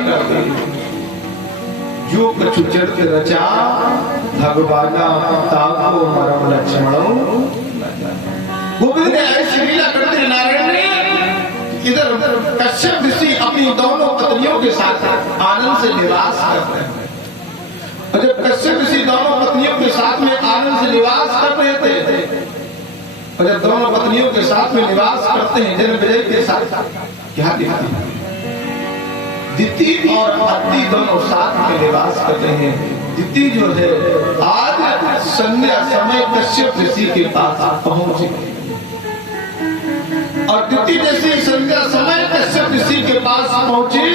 करते जो कछु जगत रचा भगवाना ताको मरम लक्ष्मणों। गोविंद ने ऐसी लीला करते नारायण ने इधर कश्यप ऋषि अपनी दोनों पत्नियों के साथ आनंद से निवास करते हैं। और जब कश्यप ऋषि दोनों पत्नियों के साथ में आनंद से निवास कर रहे थे, और जब दोनों पत्नियों के साथ में निवास करते हैं जन्मेजय के साथ, क्या दिखती है? दिति और अदिति दोनों साथ में निवास करते हैं। दिति जो है आज संध्या समय कश्यप ऋषि के पास पहुंची, और दिति जैसे संध्या समय कश्यप ऋषि के पास पहुंची,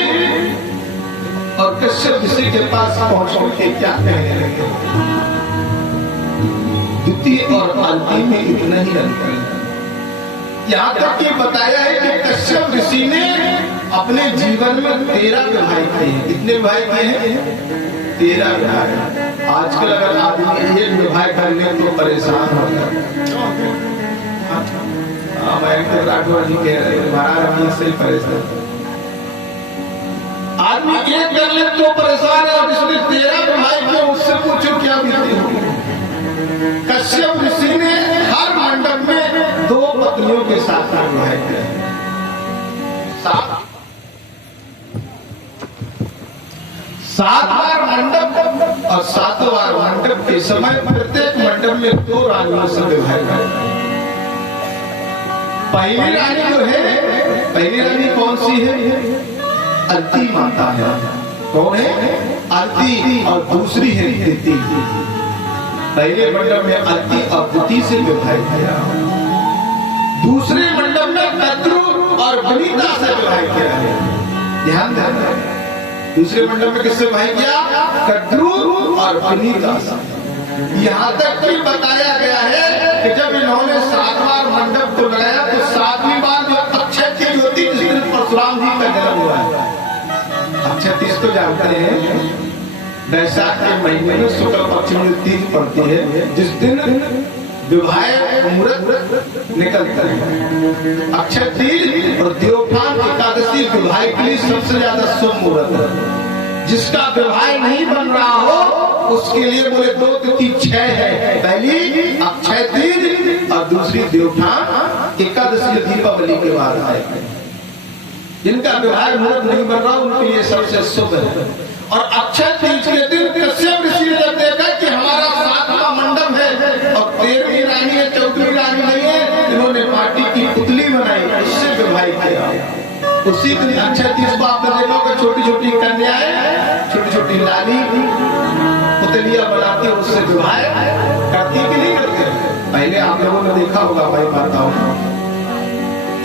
और कश्यप ऋषि के पास पहुंच के क्या कहने लगे? दिति और अदिति में इतना ही अंतर है। यहाँ तक कि बताया है कि कश्यप ऋषि ने अपने जीवन में 13 विवाह किए हैं। कितने विवाह किए हैं? 13 विवाह। आजकल अगर आदमी एक विवाह कर ले तो परेशान हो जाता है। राठौर जी कह रहे हैं महाराज से परेशान, आदमी एक कर ले तो परेशान है, और इसने 13 विवाह किए, उससे पूछो क्या बीती होगी। कश्यप ऋषि ने हर मंडप में 2 पत्नियों के साथ विवाह किया। 7 बार मंडप, और 7 बार मंडप के समय प्रत्येक मंडप में 2 रानियों से विवाह किया। पहली रानी जो है, पहली रानी कौन सी है? अदिति माता है। कौन है? अदिति। और दूसरी है दिति। पहले मंडप में अदिति और दिति से विवाह किया, दूसरे मंडप में कद्रु और वनिता से विवाह किया है। ध्यान देना, दूसरे मंडप में किससे विवाह किया? कद्रु और वनिता से। यहाँ तक कि बताया गया है कि जब इन्होंने 7 बार मंडप को लगाया तो 7वीं बार जो अक्षय तीज होती है, जिस दिन परशुराम जी का जन्म हुआ है। अक्षय तीज तो जानते हैं, वैशाख के महीने में शुक्ल पक्ष में तीज पड़ती है, जिस दिन विवाह मुहूर्त निकलता है। अक्षय तीज और देवोत्थान एकादशी विवाह के लिए सबसे ज्यादा शुभ मुहूर्त है। जिसका विवाह नहीं बन रहा हो उसके लिए बोले 2 तिथि 6 है। पहली अक्षय तीज और दूसरी देवोत्थान एकादशी दीपावली के बाद आएगी। जिनका विवाह मुहूर्त नहीं बन रहा उनके लिए सबसे शुभ है। और अक्षय तीज के दिन कश्यप ऋषि ने जब देखा कि हमारा 7वां मंडप है और 13वीं रानी है, 14वीं रानी नहीं है, इन्होंने माटी की पुतली बनाई, उससे विवाह किया। उसी दिन अक्षय तीज को आपने देखा होगा, छोटी छोटी कन्याएं, छोटी छोटी लाली पुतलियां बनाती है, उससे विवाह करती कि नहीं करते? पहले आप लोगों ने देखा होगा, मैं बताऊं।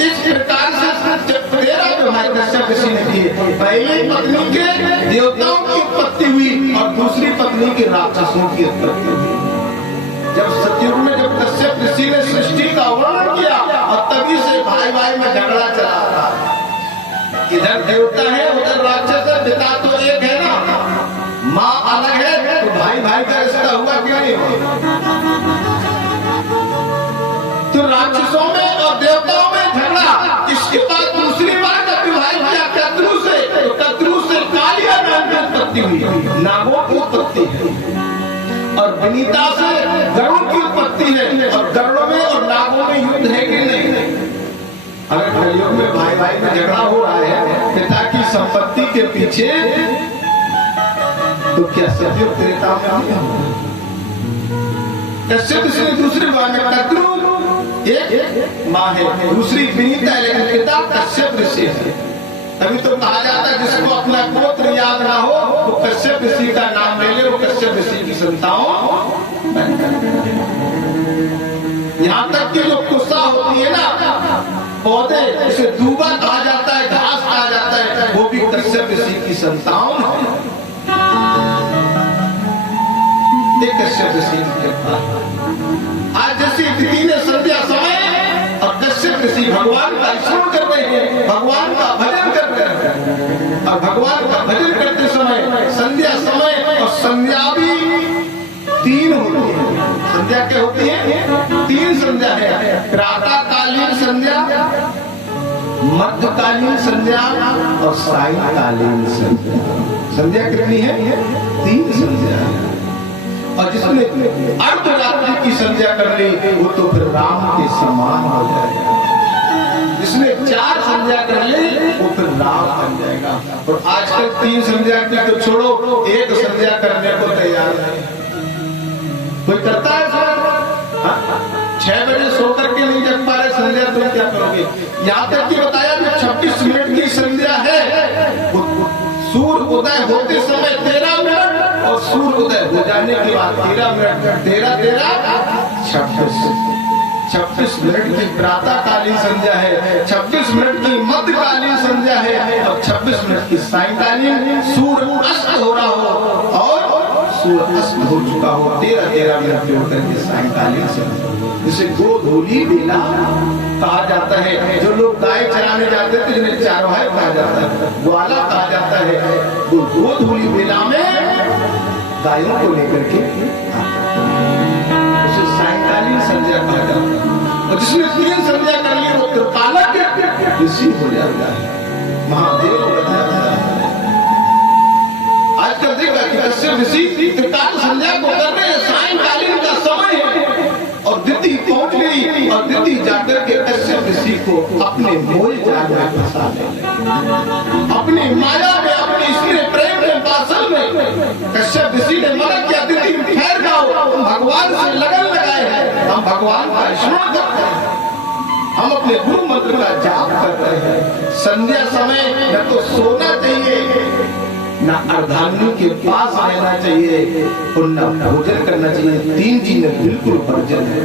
इस प्रकार से 13 विवाह कश्यप ऋषि ने किए। पहली पत्नी के देवताओं की उत्पत्ति हुई और दूसरी पत्नी के राक्षसों की उत्पत्ति हुई। जब सतयुग में जब कश्यप ऋषि ने सृष्टि का वर्णन किया, और तभी से भाई भाई में झगड़ा चला था। इधर देवता है, उधर राक्षस है, पिता तो एक है ना, माँ अलग है, तो भाई भाई का रिश्ता हुआ क्यों नहीं हुआ? तो राक्षसों में और देवताओं में झगड़ा। इसके बाद दूसरी बार जब विवाह किया कद्रु से, तो कद्रु से कालिया नाम की उत्पत्ति हुई, नागों की उत्पत्ति है। और वनिता से गरुड़ की उत्पत्ति है। और गरुड़ों में और नागों में युद्ध है कि नहीं? अगर कलयुग में भाई भाई में झगड़ा हो रहा है पिता की संपत्ति के पीछे, तो क्या सतयुग त्रेता में? कश्यप ऋषि दूसरे विवाह में कद्रु एक माँ है, दूसरी वनिता है, लेकिन पिता कश्यप ऋषि है। तभी तो कहा जाता है जिसको अपना गोत्र याद ना हो वो कश्यप ऋषि का नाम ले ले, वो कश्यप ऋषि की संतानों। यहाँ तक कि जो कुसा होती है ना पौधे, उसे दूबा कहा जाता है, घास कहा जाता है, वो भी कश्यप ऋषि की संतान है। कश्यप ऋषि आज जैसे दिति ने संध्या समय और कश्यप ऋषि भगवान का स्मरण कर रहे हैं, भगवान का भजन कर रहे हैं। और भगवान का भजन करते समय संध्या समय और संध्या भी 3 होती है। संध्या क्या होती है? 3 संध्या है। प्रातःकालीन संध्या, मध्यकालीन संध्या और सायंकालीन संध्या। संध्या कितनी है? 3 संध्या है। और जिसने अर्धरात्रि की संध्या कर ली वो तो फिर राम के समान हो जाएगा। जिसने 4 संध्या कर ली वो फिर राम बन जाएगा। और आजकल 3 संध्या की तो छोड़ो, 1 संध्या करने को तैयार नहीं। कोई करता है सर? 6 बजे सो करके नहीं जग पा रहे संध्या, तुम क्या करोगे? यहाँ तक कि बताया जो 26 मिनट की संध्या है, सूर्य उदय होते समय 13 मिनट और सूर्य उदय हो जाने के बाद 13 मिनट, 13 26 मिनट की प्रातःकालीन संध्या है, 26 मिनट की मध्यकालीन संध्या है और 26 मिनट की सायंकालीन। सूर्य अस्त हो रहा हो और सूर्य अस्त हो चुका हो, 13 मिनट के होकर के सायंकालीन संध्या, जिसे गोधूली बेला कहा जाता है। जो लोग गाय चराने जाते थे जिन्हें चारवाहा कहा जाता है, ग्वाला कहा जाता है, वो गोधूली बेला में गायों को लेकर के उसे सायंकालीन संध्या कहा जाता है। और जिसने 3 संध्या कर ली वो त्रिकालज्ञ ऋषि हो जाता है, महादेव बन जाता है। आजकल देखा कि कश्यप ऋषि त्रिकाल संध्या को कर रहे हैं, सायंकालीन का समय है और दिति पहुंच गई और दिति जाकर के कश्यप ऋषि को अपने मोह जाल में फंसा ले, अपनी माया में, अपने स्नेह प्रेम में, पासल में। कश्यप ऋषि ने मना किया, दिति ठहर जाओ, हम भगवान से लगन लगाए हैं, हम भगवान का स्मरण करते हैं, हम अपने गुरु मंत्र का जाप कर रहे हैं। संध्या समय न तो सोना चाहिए, न अर्धांगिनी के पास रहना चाहिए और न भोजन करना चाहिए। 3 चीजें बिल्कुल वर्जन है।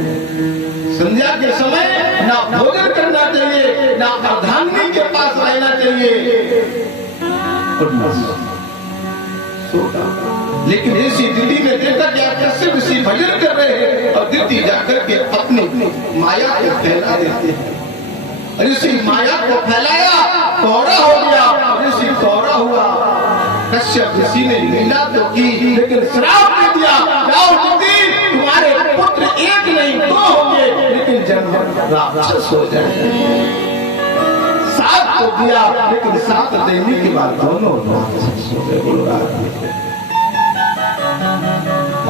संध्या के समय न भोजन करना चाहिए, न अर्धांगिनी के पास रहना चाहिए और न सोना। लेकिन ऋषि दिति ने देखा कि कश्यप ऋषि भजन कर रहे हैं और दिति जाकर के अपनी माया को फैला देते हैं। ऋषि माया को फैलाया, कौड़ा हो गया, ऋषि कौड़ा हुआ। कश्यप ऋषि ने लीला तो की लेकिन श्राप दे दिया, जाओ दिति, तुम्हारे पुत्र 1 नहीं 2 होंगे लेकिन जन्म राक्षस हो जाएंगे। 7 तो दिया लेकिन 7 देने के बाद दोनों राक्षस हो गए।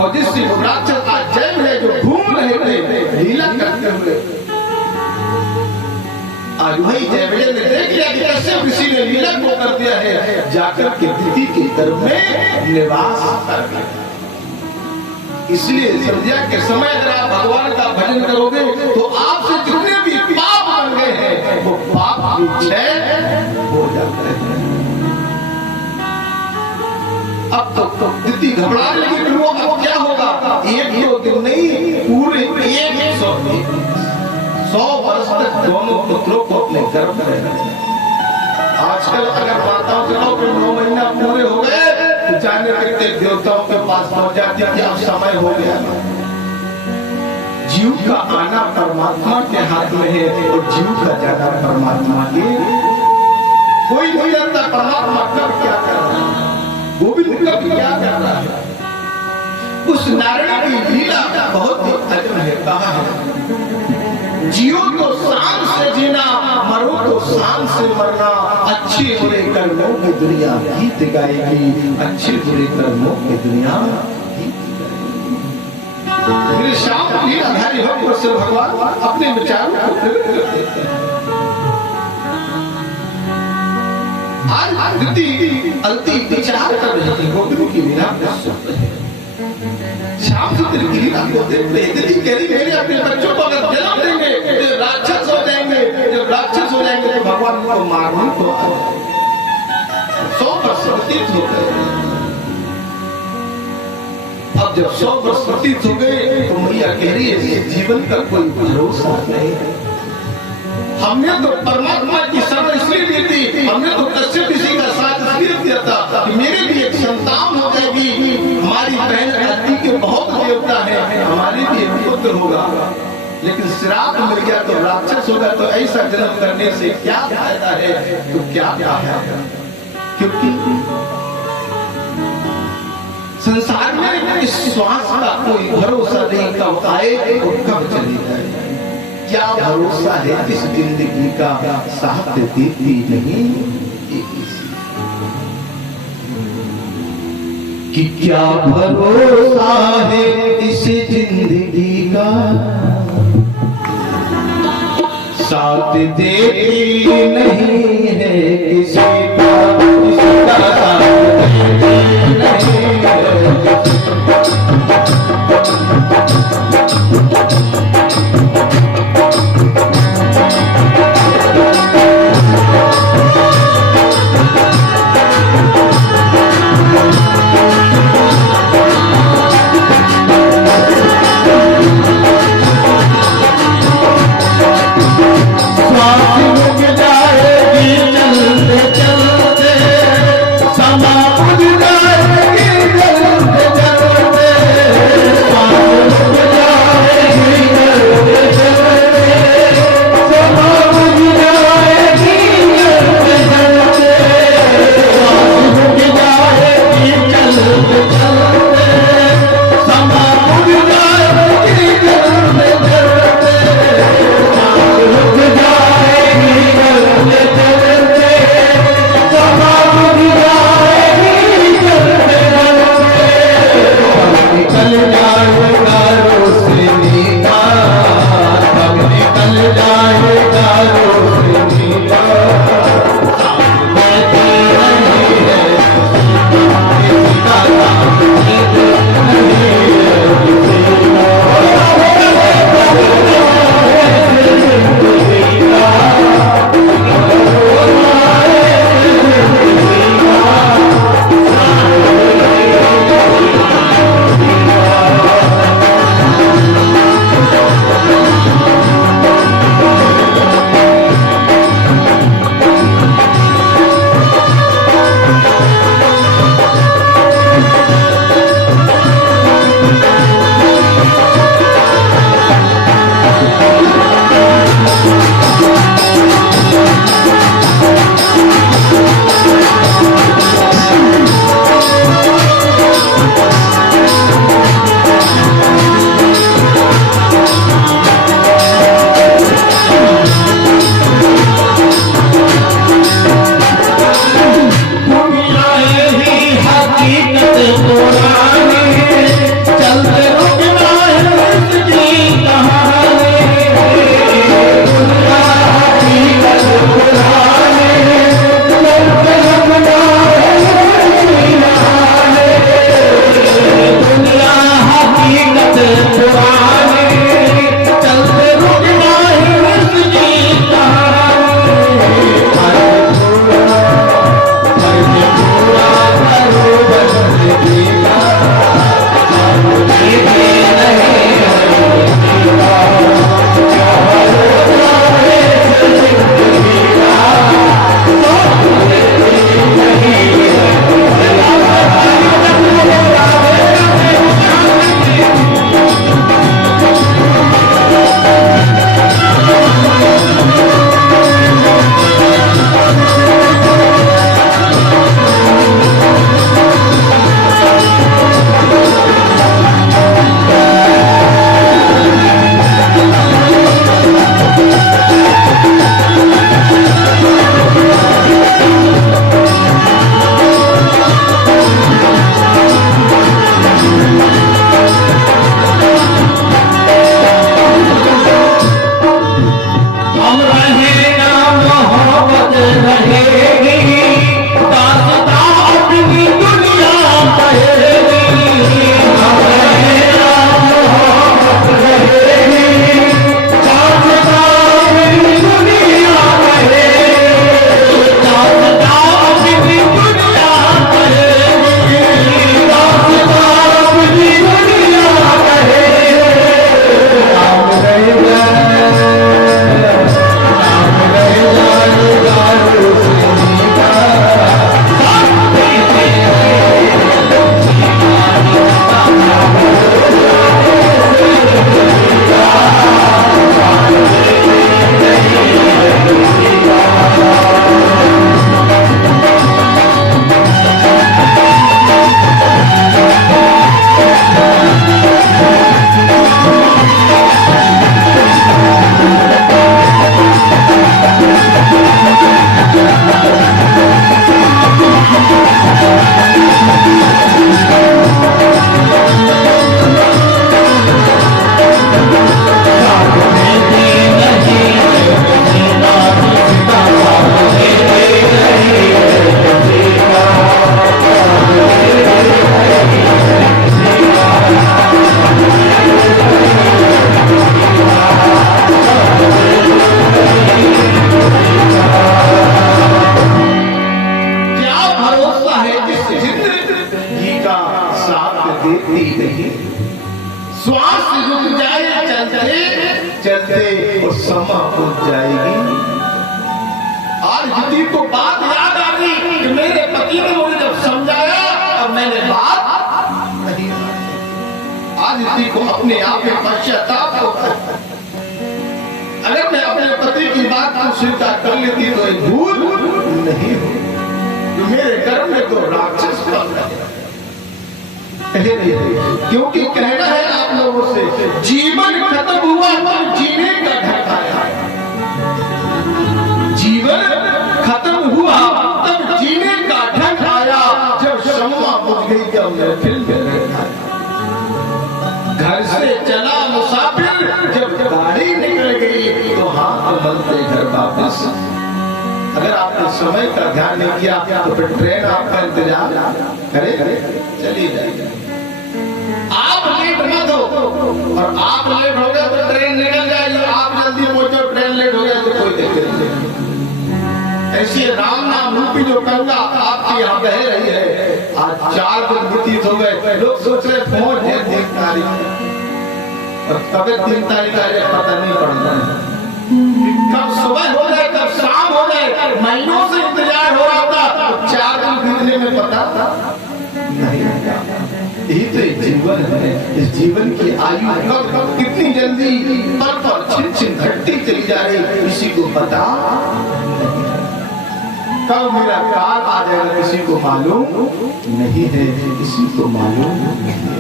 और जिससे वो राक्षस आज जय में जो घूम रहे थे लीला करते हुए, आज वही जयविजय ने देख लिया कि कश्यप ऋषि ने लीला को कर दिया है, जाकर के दिति के गर्भ में निवास कर गया। इसलिए संध्या के समय अगर आप भगवान का भजन करोगे तो आपसे जितने भी पाप बन गए हैं वो पाप भी क्षय हो जाते हैं। अब तो दिति घबराने लगी कि वो अब क्या होगा? 1-2 दिन नहीं, पूरे 100 वर्ष तक दोनों पुत्रों को अपने गर्भ में रखा। आजकल अगर माताओं से कहो कि 9 महीना पूरे हो गए तो जाने लगते देवताओं के पास पहुंच जाती कि अब समय हो गया। जीव का आना परमात्मा के हाथ में है और जीव का जाना परमात्मा के। कोई नहीं जानता परमात्मा कब क्या कर रहा है, गोविंद कब क्या कर रहा है। उस नारायण की लीला बहुत ही अजब है। कहा है जियो तो शान से जीना, मरो तो शान से मरना, अच्छे बुरे कर्मों की दुनिया गीत गाएगी, अच्छे बुरे कर्मों की दुनिया गीत गाएगी। मेरे शाम लीलाधारी भक्त से भगवान अपने विचारों को प्रकट कर देते हैं। आज दिति अलती विचार कर रही थी, गोविंद की लीला श्याम सुंदर की लीला को देख रहे थे। कह रही मेरे अपने बच्चों को अगर जन्म देंगे तो राक्षस हो जाएंगे, जब राक्षस हो जाएंगे तो भगवान को मारने को 100 वर्ष व्यतीत हो गए। अब जब 100 वर्ष व्यतीत हो गए तो मैया कह रही है जीवन का कोई भरोसा नहीं है। हमने तो परमात्मा की शरण इसलिए दी थी, हमने तो कश्यप ऋषि का साथ इसलिए दिया था कि मेरे भी एक संतान हो जाएगी। हमारी बहन अदिति के बहुत देवता है, हमारे भी एक पुत्र होगा। लेकिन श्राप मिल गया तो राक्षस होगा, तो ऐसा जन्म करने से क्या फायदा है? तो क्या है? क्योंकि संसार में इस श्वास का कोई भरोसा नहीं, कब आए और कब चली जाए। क्या भरोसा है इस जिंदगी का, साथ देती नहीं ये किसी। कि क्या भरोसा है इस जिंदगी का, साथ देती नहीं है किसी का, इसका साथ देती नहीं है। देखती नहीं, श्वास रुक जाए चलते चलते और समा पहुंच जाएगी। आज दीदी को बात याद आ गई कि मेरे पति ने मुझे जब समझाया और मैंने बात नहीं। आज दीदी को अपने आप में पश्चाताप होता है। अगर मैं अपने पति की बात को स्वीकार कर लेती तो एक भूल नहीं हो, तो मेरे घर में तो राक्षस बन गया। क्योंकि कहना है आप लोगों से, जीवन खत्म हुआ तो जीने का ढंग आया। जीवन खत्म हुआ तब जीने का ढंग आया। जब शम्मा बुझ गई तब मैं फिल्म में रहता। घर से चला मुसाफिर, जब गाड़ी निकल गई तो हाथ बनते घर वापस। अगर आपने समय का ध्यान नहीं किया तो फिर ट्रेन आपका इंतजार करे चली जाएगी। आप लेट मत हो, और आप लेट हो गए तो ट्रेन निकल जाएगी। आप जल्दी पहुंचो, ट्रेन लेट हो गया तो कोई दिक्कत नहीं। ऐसी राम नाम रूपी जो गंगा आपके यहाँ बह रही है, आज 4 दिन व्यतीत हो गए। लोग सोच रहे पहुंच है 3 तारीख, और कब 3 तारीख आए पता नहीं पड़ता है। कब सुबह हो जाए कब शाम हो जाए, महीनों से इंतजार हो रहा था, 4 दिन बीतने में पता था नहीं। यही तो एक जीवन है। इस जीवन की आयु कब कितनी जल्दी पल पर छिन छिन घटती चली जा रही, किसी को पता। कब मेरा काल आ जाएगा किसी को मालूम नहीं है, किसी को मालूम नहीं है।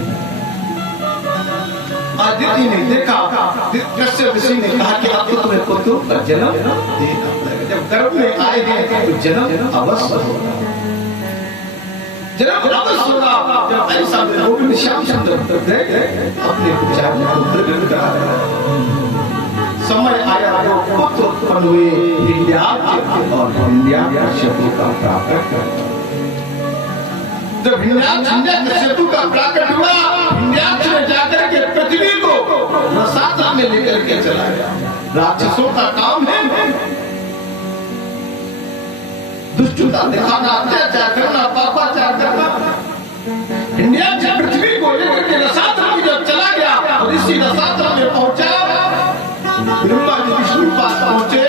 आदित्य ने देखा, कश्यप ऋषि ने कहा कि अब तो तुम्हें पुत्रों का जन्म देना पड़ेगा। जब गर्भ में आए हैं तो जन्म अवश्य होगा, जन्म अवश्य होगा। जब ऐसा गोविंद श्याम सुंदर अपने विचारों को प्रकट करा रहा है। समय आया तो पुत्र उत्पन्न हुए, हिंड्याक्ष और हिंड्याक्ष का प्राकट। जब हिंड्याक्ष का प्राकट हुआ, हिंड्याक्ष ने जाकर के पृथ्वी को रसातल में लेकर के चला गया। राक्षसों का काम है दुष्टता दिखाना, अत्याचार करना, पापाचार करना। हिंड्याक्ष पृथ्वी को लेकर के रसातल में जब चला गया और इसी रसातल में पहुंचा, ब्रह्मा जी विष्णु पास पहुंचे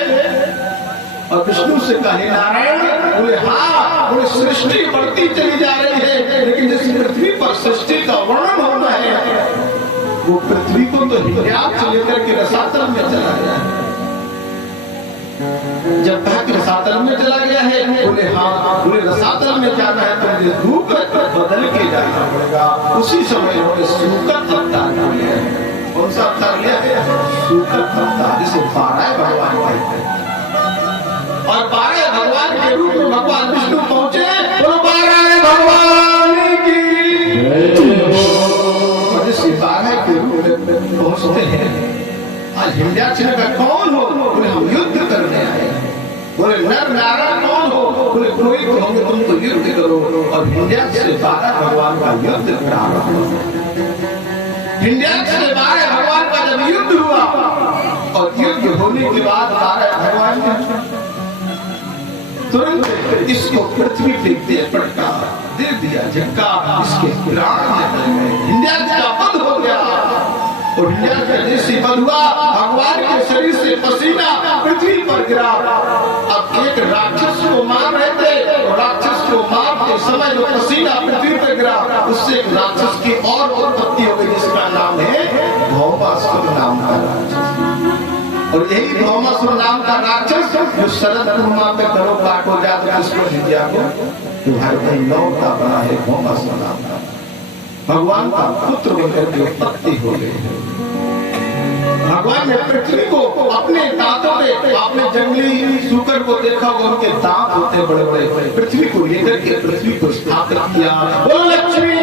और विष्णु से कहे नारायण। बोले हाँ, बोले सृष्टि बढ़ती चली जा रही है, लेकिन जिस पृथ्वी पर सृष्टि का वर्णन होना है वो पृथ्वी को तो हिंड्याक्ष लेकर के रसातल में चला गया है। जब कहा कि रसातल में चला गया है, बोले हाँ, बोले रसातल में जाना है तो मुझे रूप बदल के जाना पड़ेगा। उसी समय उन्होंने सूकत अवतार लिया है। कौन सा अवतार लिया है? सूकत अवतार, जिसे 12 भगवान कहते हैं। और 12 भगवान के रूप में भगवान विष्णु पहुंचे, बोलो 12 भगवान की। और जिस 12 के रूप में पहुंचते हैं, आज हिंड्याक्ष ने कहा कौन हो? बोले हम युद्ध करने आए। बोले नर नारायण कौन हो? बोले कोई तो होंगे, तुम तो युद्ध करो। और हिंड्याक्ष से 12 भगवान का युद्ध प्रारंभ हुआ। हिंड्याक्ष से 12 भगवान का जब युद्ध हुआ, और युद्ध होने के बाद 12 भगवान ने तुरंत इसको पृथ्वी पे दे पटका दे दिया, झटका, इसके प्राण निकल गए। हिंड्याक्ष का वध हो गया। और हिंड्याक्ष का जैसे वध हुआ, भगवान के शरीर से पसीना पृथ्वी पर गिरा। अब एक राक्षस को मार रहे थे, और राक्षस को मारते समय जो पसीना पृथ्वी पर गिरा, उससे एक राक्षस की और उत्पत्ति हो गई, जिसका नाम है भौमासुर नाम का राक्षस। और यही भौमासुर नाम का राक्षस जो शरद पूर्णिमा पे करो काटो जात किसको हिंदिया को तुम्हारे भाई लौटा बना है, भौमासुर नाम का भगवान का पुत्र बनकर के उत्पत्ति हो गई। भगवान ने पृथ्वी को अपने दांतों में, आपने जंगली सूकर को देखा होगा, उनके दांत होते बड़े बड़े, पृथ्वी को लेकर के पृथ्वी को स्थापित किया। बोलो लक्ष्मी